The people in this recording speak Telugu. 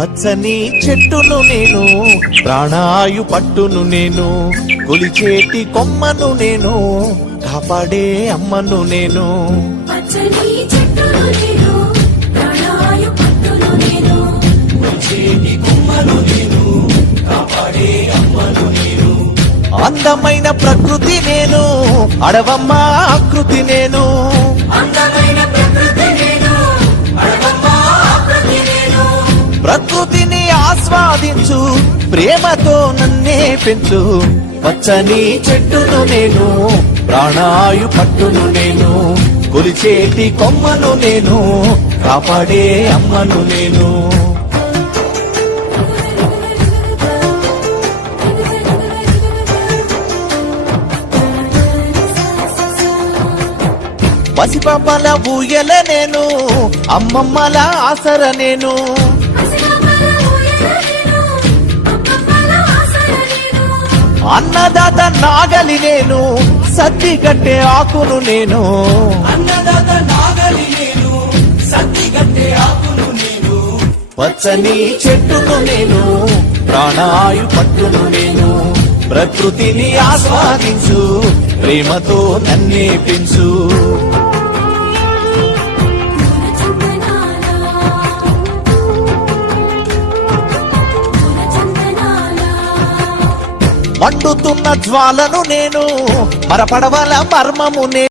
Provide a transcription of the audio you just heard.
పచ్చని చెట్టును నేను, ప్రాణాయు పట్టును నేను, కొలిచేటి కొమ్మను నేను, కాపాడే అమ్మను నేను. పచ్చని చెట్టును నేను, ప్రాణాయు పట్టును నేను, కొలిచేటి కొమ్మను నేను, కాపాడే అమ్మను నేను. అందమైన ప్రకృతి నేను, అడవమ్మ ఆకృతి నేను. అందమైన ప్రకృతి నేను, అడవమ్మ ఆకృతి నేను. ప్రకృతిని ఆస్వాదించు, ప్రేమతో నన్నే పెంచు. పచ్చని చెట్టును నేను, ప్రాణాయు పట్టును నేను, కొలిచేటి కొమ్మను నేను, కాపాడే అమ్మను నేను. పసిపాపల ఊయల నేను, అమ్మమ్మల ఆసర నేను. అన్నదాత నాగలి నేను, సత్తి కట్టే ఆకును నేను. అన్నదాత నాగలి నేను, సత్తి కట్టే ఆకును నేను. పచ్చని చెట్టును నేను, ప్రాణాయు పట్టును నేను, ప్రకృతిని ఆస్వాదించు, ప్రేమతో నన్నే పెంచు. మండుతున్న జ్వాలను నేను, మరపడవల మర్మము నేను.